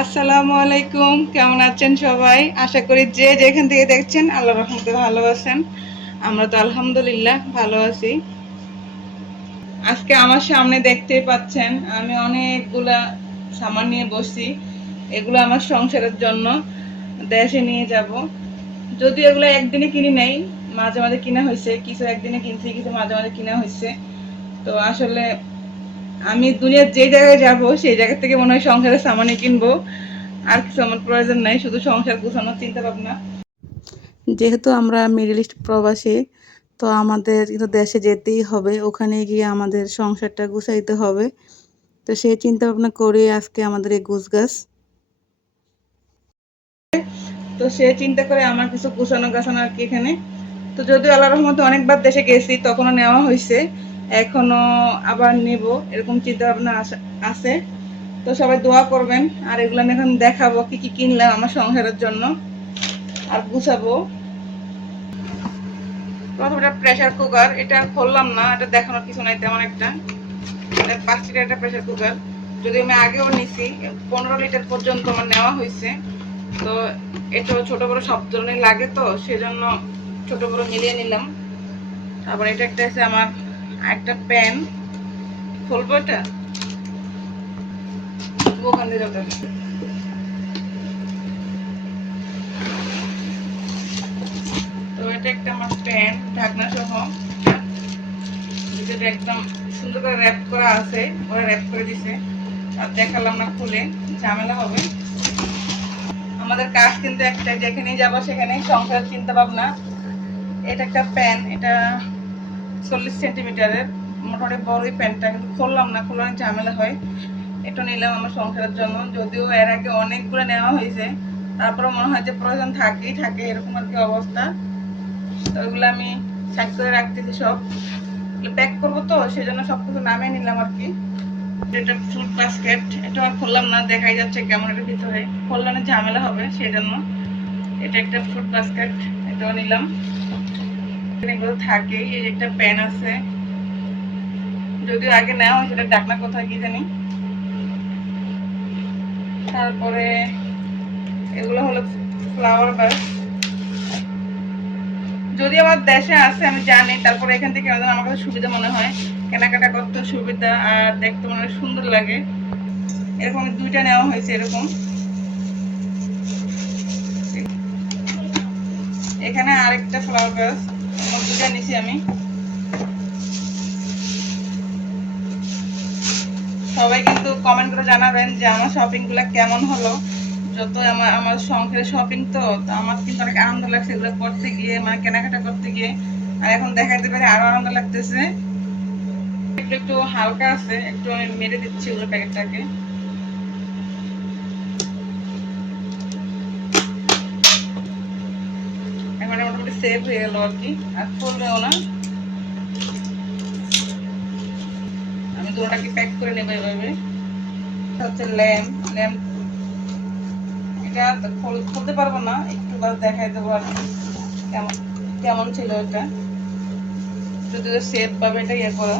আসসালামু আলাইকুম, কেমন আছেন সবাই? আশা করি যে যেখান থেকে দেখছেন আল্লাহর রহমতে ভালো আছেন। আমরা তো আলহামদুলিল্লাহ ভালো আছি। আজকে আমার সামনে দেখতেই পাচ্ছেন আমি অনেকগুলা সামান নিয়ে বসছি। এগুলো আমার সংসারের জন্য দেশে নিয়ে যাব। যদিও এগুলো একদিনে কিনি নাই, মাঝে মাঝে কিনা হয়েছে, কিছু একদিনে কিনছি, কিছু মাঝে মাঝে কিনা হয়েছে। তো আসলে আমি দুনিয়ার যে জায়গায় যাব সেই জায়গা থেকে মনে হয় সংসারের সামানই কিনবো, আর কিছু আমার প্রয়োজন নাই, শুধু সংসার গোছানোর চিন্তা ভাবনা। যেহেতু আমরা মিডল ইস্ট প্রবাসী, তো আমাদের কিন্তু দেশে যেতেই হবে, ওখানে গিয়ে আমাদের সংসারটা গুছাইতে হবে। তো সেই চিন্তা ভাবনা করে আজকে আমাদের এই গুছগাছ। তো সে চিন্তা করে আমার কিছু গুছানো গাছানো আর কি এখানে। তো যদিও আল্লাহর রহমতে অনেকবার দেশে গেছি, তখনও নেওয়া হয়েছে, এখনো আবার নেব এরকম চিন্তা ভাবনা আছে। তো সবাই দোয়া করবেন। আর এগুলো আমি এখন দেখাবো কি কি কিনলাম আমার সংসারের জন্য আর গুছাবো। প্রথমে এটা প্রেসার কুকার, এটা খুললাম না, এটা দেখানোর কিছু নাই তেমন একটা। এটা 5 লিটার একটা প্রেসার কুকার, যদি আমি আগেও নিছি 15 লিটার পর্যন্ত আমার নেওয়া হয়েছে। তো এটা ছোট বড় সব ধরনের লাগে, তো সেজন্য ছোট বড় মিলিয়ে নিলাম। তারপর এটা একটা আছে আমার একটা প্যান, খুলবো এটা ওখান দিয়ে যত। তো এটা একটা আমার প্যান ঢাকনা সহ, যেটা একদম সুন্দর করে র্যাপ করা আছে, ওরা র্যাপ করে দিছে। আর দেখালাম না খুলে, ঝামেলা হবে। আমাদের কাজ কিন্তু একটা, যেখানেই যাবো সেখানেই সংসার চিন্তা ভাবনা। এটা একটা প্যান, এটা 40 সেন্টিমিটারের, মোটামুটি বড়ই প্যানটা, কিন্তু খুললাম না, খুলে অনেক ঝামেলা হয়। এটা নিলাম আমার সংসারের জন্য, যদিও এর আগে অনেকগুলো নেওয়া হয়েছে, তারপরে মনে হয় যে প্রয়োজন থাকেই থাকে, এরকম আর কি অবস্থা। তো ওইগুলো আমি সাইড করে রাখতেছি, সব প্যাক করবো, তো সেজন্য সবকিছু নামিয়ে নিলাম আর কি। এটা ফ্রুট বাস্কেট, এটা আর খুললাম না, দেখাই যাচ্ছে কেমন, এটার ভিতরে খুললে অনেক ঝামেলা হবে সেই জন্য। এটা একটা ফ্রুট বাস্কেট, এটাও নিলাম। এগুলো থাকেই। এই একটা প্যান আছে, যদিও আগে নেওয়া হয়েছে, এটা ঢাকনা কোথায় কি জানি। তারপরে এগুলো হলো ফ্লাওয়ার বাস, যদি আমার দেশে আছে আমি জানি, তারপরে এখান থেকে আমার কাছে সুবিধা মনে হয়, কেনাকাটা করতে সুবিধা আর দেখতে মনে হয় সুন্দর লাগে। এরকম দুইটা নেওয়া হয়েছে এরকম। এখানে আরেকটা ফ্লাওয়ার গাছ, দুইটা নিছি আমি। সবাই কিন্তু কমেন্ট করে জানাবেন যে আমার শপিং গুলা কেমন হলো। যত আমার সংসারের শপিং, তো আমার কিন্তু অনেক আনন্দ লাগছে এগুলো করতে গিয়ে, মানে কেনাকাটা করতে গিয়ে। আর এখন দেখাতে পারে আরো আনন্দ লাগতেছে। একটু একটু হালকা আছে, একটু আমি মেরে দিচ্ছি ওগুলো প্যাকেটটাকে। এখন মোটামুটি সেভ হয়ে গেল আর কি, আর ফুলবেও না। আমি দুটোটাকে প্যাক করে নেবো এভাবে। হচ্ছে ল্যাম্প, ল্যাম্প এটা খুলতে পারবো না, একটু বাস দেখাই দেবো আর কি কেমন কেমন ছিল এটা। যদিও সেফ পাবে এটা ইয়ে করো,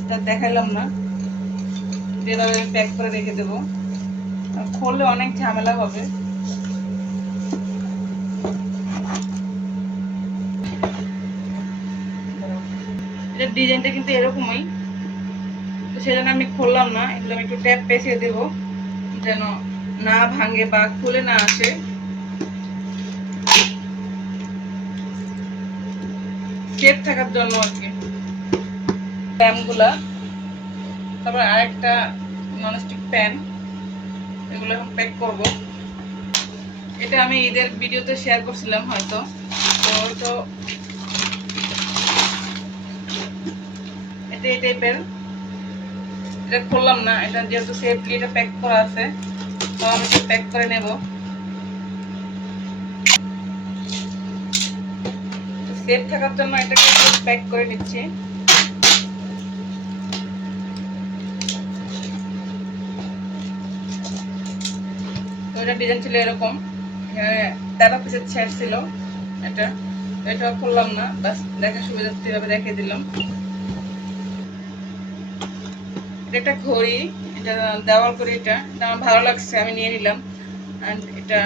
এটা দেখাইলাম না, যেভাবে প্যাক করে রেখে দেবো। খুললে অনেক ঝামেলা হবে। এটার ডিজাইনটা কিন্তু এরকমই, তো সেজন্য আমি খুললাম না, এগুলো আমি একটু ট্যাপ পেঁচিয়ে দেবো যেন না ভাঙে বা খুলে না আসে। সেফ থাকার জন্য আর কি প্যানগুলা। তারপর আরেকটা ননস্টিক প্যান, এগুলো এখন প্যাক করবো। এটা আমি ঈদের ভিডিওতে শেয়ার করছিলাম হয়তো, তো এটা এই টাইপের। এটা খুললাম না, এটা যেহেতু সেফলি এটা প্যাক করা আছে, তো আমি এটা প্যাক করে নেব। সেফ থাকার জন্য এটাকে প্যাক করে নিচ্ছি। তো এটা ডিজাইন ছিল এরকম, এখানে 13 পিসের ছেড় ছিল এটা। এটা খুললাম না, বাস দেখা সুবিধার্থে এভাবে রেখে দিলাম। এটা একটা ঘড়ি, এটা দেওয়াল করে, এটা আমার ভালো লাগছে, আমি নিয়ে নিলাম। অ্যান্ড এটা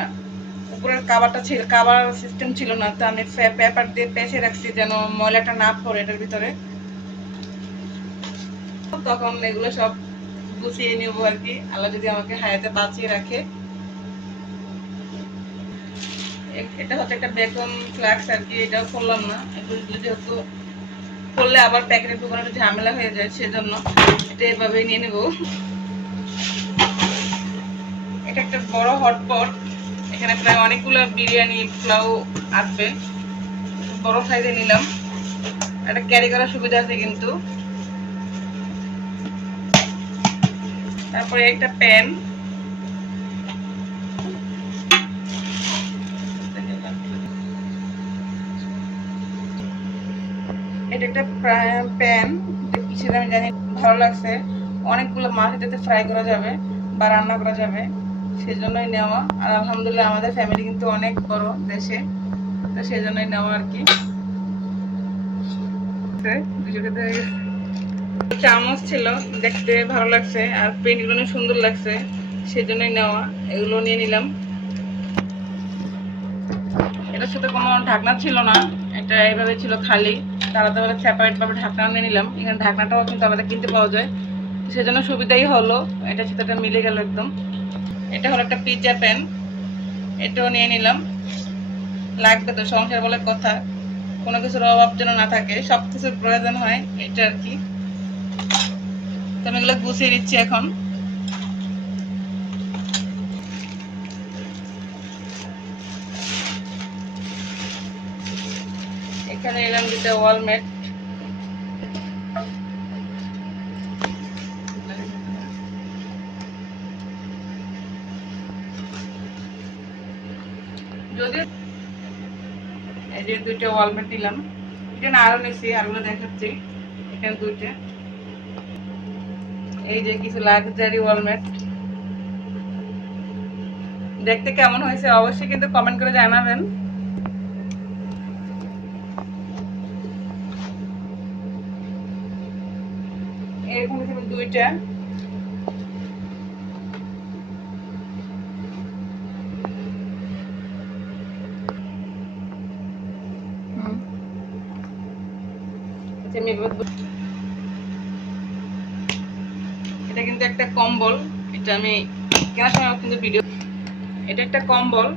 উপরের কাভারটা ছিল, কাভার সিস্টেম ছিল না, তো আমি পেপার দিয়ে পেঁচে রাখছি যেন ময়লাটা না পড়ে এটার ভিতরে। তখন এগুলো সব গুছিয়ে নেবো আর কি, আল্লাহ যদি আমাকে হায়াতে বাঁচিয়ে রাখে। এটা হচ্ছে একটা বেকন ফ্লাক্স আর কি, এটাও করলাম না, এগুলো যেহেতু করলে আবার প্যাকেটে ঢুকানো একটু ঝামেলা হয়ে যায়, সেজন্য এটা এভাবেই নিয়ে নেব। এটা একটা বড় হটপট, এখানে প্রায় অনেকগুলো বিরিয়ানি পোলাও আসবে, বড় সাইজে নিলাম, এটা ক্যারি করার সুবিধা আছে কিন্তু। তারপরে একটা প্যান, এটা একটা প্যান, কিসের আমি জানি, ভালো লাগছে, অনেকগুলো মাছ এটাতে ফ্রাই করা যাবে বা রান্না করা যাবে, সেজন্যই নেওয়া। আর আলহামদুলিল্লাহ আমাদের ফ্যামিলি কিন্তু অনেক বড় দেশে, তো সেজন্যই নেওয়া আর কি। চামচ ছিল, দেখতে ভালো লাগছে আর প্রিন্টগুলো সুন্দর লাগছে, সেজন্যই নেওয়া, এগুলো নিয়ে নিলাম। এটার সাথে কোনো ঢাকনা ছিল না, এটা এইভাবে ছিল খালি, আলাদাভাবে সেপারেট ভাবে ঢাকনা নিয়ে নিলাম। এখানে ঢাকনাটাও কিন্তু আলাদা কিনতে পাওয়া যায়, সেজন্য সুবিধাই হলো, এটার সাথে এটা মিলে গেল একদম। এটা হলো একটা পিৎজা প্যান, এটাও নিয়ে নিলাম, লাগবে তো, সংসার বলে কথা, কোনো কিছুর অভাব যেন না থাকে, সব কিছুর প্রয়োজন হয়, এটা আর কি। তো আমি এগুলো গুছিয়ে নিচ্ছি এখন। এখানে এলাম দুটা ওয়ালমেট, যদি এই যে দুইটা ওয়ালমেট নিলাম, এখানে আরো নিছি, আরো দেখাচ্ছি, এখানে দুইটা, এই যে কিছু লাক্সারি ওয়ালমেট, দেখতে কেমন হয়েছে অবশ্যই কিন্তু কমেন্ট করে জানাবেন। এরকম দুইটা, এটা কিন্তু একটা কম্বল, এটা আমি কেনার সময় কিন্তু ভিডিও, এটা একটা কম্বল,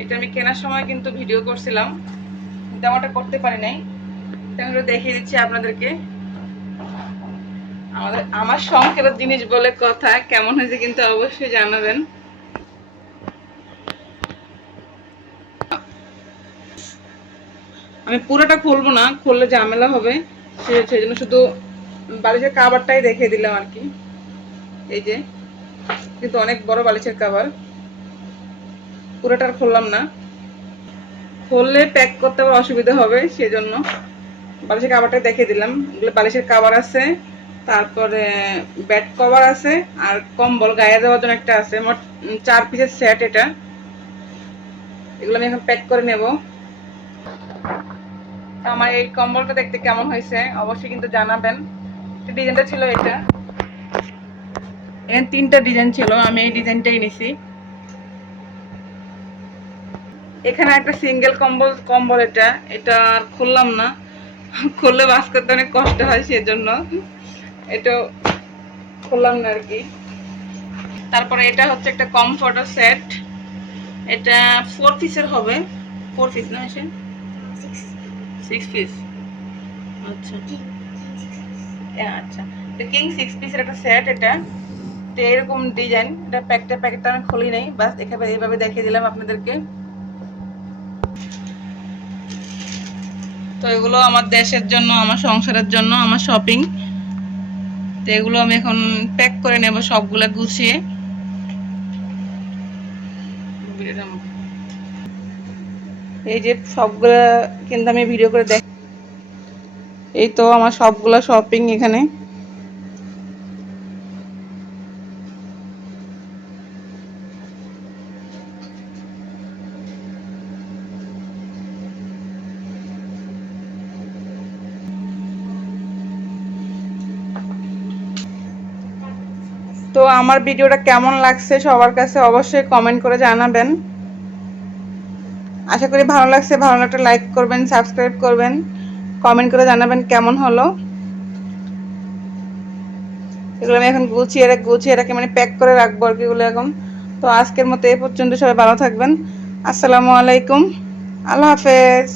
এটা আমি কেনার সময় কিন্তু ভিডিও করছিলাম, তেমনটা করতে পারি নাই, তাহলে দেখিয়ে দিচ্ছি আপনাদেরকে। আমার শখের জিনিস বলে কথা, কেমন হয়েছে কিন্তু অবশ্যই জানাবেন। আমি পুরোটা খুলবো না, খুললে ঝামেলা হবে, সেই জন্য শুধু বালিশের কাভারটাই দেখিয়ে দিলাম আর কি। এই যে কিন্তু অনেক বড় বালিশের কাভার, পুরোটা খুললাম না, খুললে প্যাক করতে আবার অসুবিধা হবে, সেজন্য বালিশের কাভারটা দেখিয়ে দিলাম। এগুলো বালিশের কাভার আছে, তারপরে বেড কভার আছে, আর কম্বল গায়ে দেওয়ার জন্য একটা আছে, মোট 4 পিসের সেট এটা। এগুলো আমি এখন প্যাক করে নেব। আমার এই কম্বলটা দেখতে কেমন হয়েছে অবশ্যই কিন্তু জানাবেন। ডিজাইনটা ছিল এটা, এখানে 3টা ডিজাইন ছিল, আমি এই ডিজাইনটাই নিছি। এখানে একটা সিঙ্গেল কম্বল, এটা এটা আর খুললাম না, খুললে বাস করতে অনেক কষ্ট হয়, সেজন্য এটা খুললাম না আর কি। তারপরে এটা হচ্ছে একটা কমফর্টার সেট, এটা 4 পিসের হবে, 4 পিস না, এসে 6 পিস, আচ্ছা আচ্ছা, এটা কিং 6 পিসের একটা সেট। এটা তো এরকম ডিজাইন, এটা প্যাকেটটা আমি খুলি নাই, বাস এখানে এইভাবে দেখিয়ে দিলাম আপনাদেরকে। তো এগুলো আমার দেশের জন্য, আমার সংসারের জন্য, আমার শপিং, তো এগুলো আমি এখন প্যাক করে নেব সবগুলো গুছিয়ে। এই যে সবগুলা কিন্তু আমি ভিডিও করে দেখ, এই তো আমার সবগুলা শপিং এখানে। তো আমার ভিডিওটা কেমন লাগছে সবার কাছে অবশ্যই কমেন্ট করে জানাবেন। আশা করি ভালো লাগছে। ভালো লাগলে লাইক করবেন, সাবস্ক্রাইব করবেন, কমেন্ট করে জানাবেন কেমন হলো। এগুলো আমি এখন গুছিয়ে রাখি, মানে প্যাক করে রাখবো আর কি এগুলো এখন। তো আজকের মতো এই পর্যন্ত, সবাই ভালো থাকবেন। আসসালামু আলাইকুম, আল্লাহ হাফেজ।